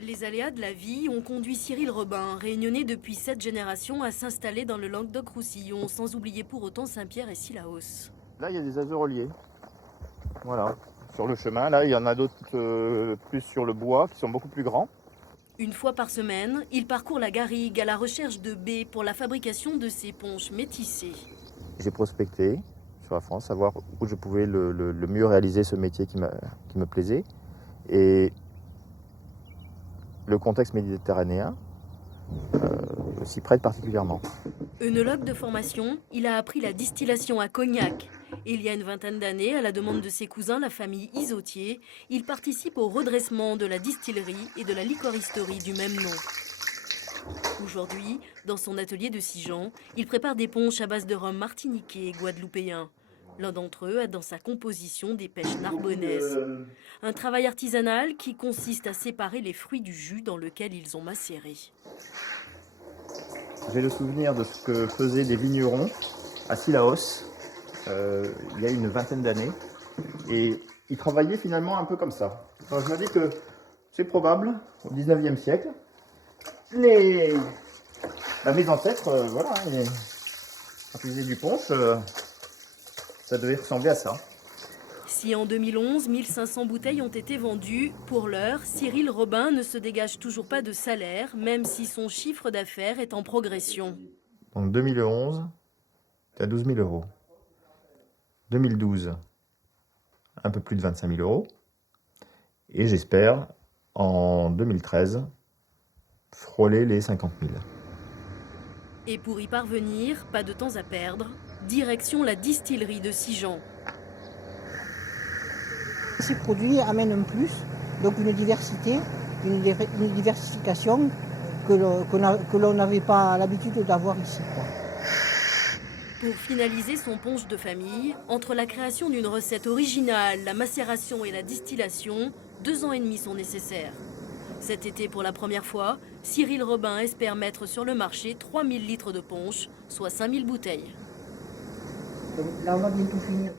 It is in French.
Les aléas de la vie ont conduit Cyril Robin, réunionnais depuis 7 générations, à s'installer dans le Languedoc-Roussillon, sans oublier pour autant Saint-Pierre et Cilaos. Là, il y a des azureliers. Voilà. Sur le chemin, là, il y en a d'autres plus sur le bois, qui sont beaucoup plus grands. Une fois par semaine, il parcourt la garrigue à la recherche de baies pour la fabrication de ces ponches métissées. J'ai prospecté sur la France, savoir où je pouvais le mieux réaliser ce métier qui me plaisait. Et le contexte méditerranéen s'y prête particulièrement. Œnologue de formation, il a appris la distillation à Cognac. Et il y a une vingtaine d'années, à la demande de ses cousins, la famille Isotier, il participe au redressement de la distillerie et de la licoristerie du même nom. Aujourd'hui, dans son atelier de Sijan, il prépare des punchs à base de rhum martiniquais et guadeloupéen. L'un d'entre eux a dans sa composition des pêches narbonnaises. Un travail artisanal qui consiste à séparer les fruits du jus dans lequel ils ont macéré. J'ai le souvenir de ce que faisaient les vignerons à Cilaos il y a une vingtaine d'années. Et ils travaillaient finalement un peu comme ça. Alors, je me dis que c'est probable, au 19e siècle, mes ancêtres, voilà, quand ils faisaient du punch, ça devait ressembler à ça. Si en 2011, 1500 bouteilles ont été vendues, pour l'heure, Cyril Robin ne se dégage toujours pas de salaire, même si son chiffre d'affaires est en progression. Donc 2011, c'est à 12 000 euros. 2012, un peu plus de 25 000 euros. Et j'espère, en 2013, frôler les 50 000. Et pour y parvenir, pas de temps à perdre, direction la distillerie de Sijan. Ces produits amènent un plus, donc une diversité, une diversification que l'on n'avait pas l'habitude d'avoir ici, quoi. Pour finaliser son punch de famille, entre la création d'une recette originale, la macération et la distillation, 2 ans et demi sont nécessaires. Cet été, pour la première fois, Cyril Robin espère mettre sur le marché 3000 litres de punch, soit 5000 bouteilles. Donc là, on va bientôt finir.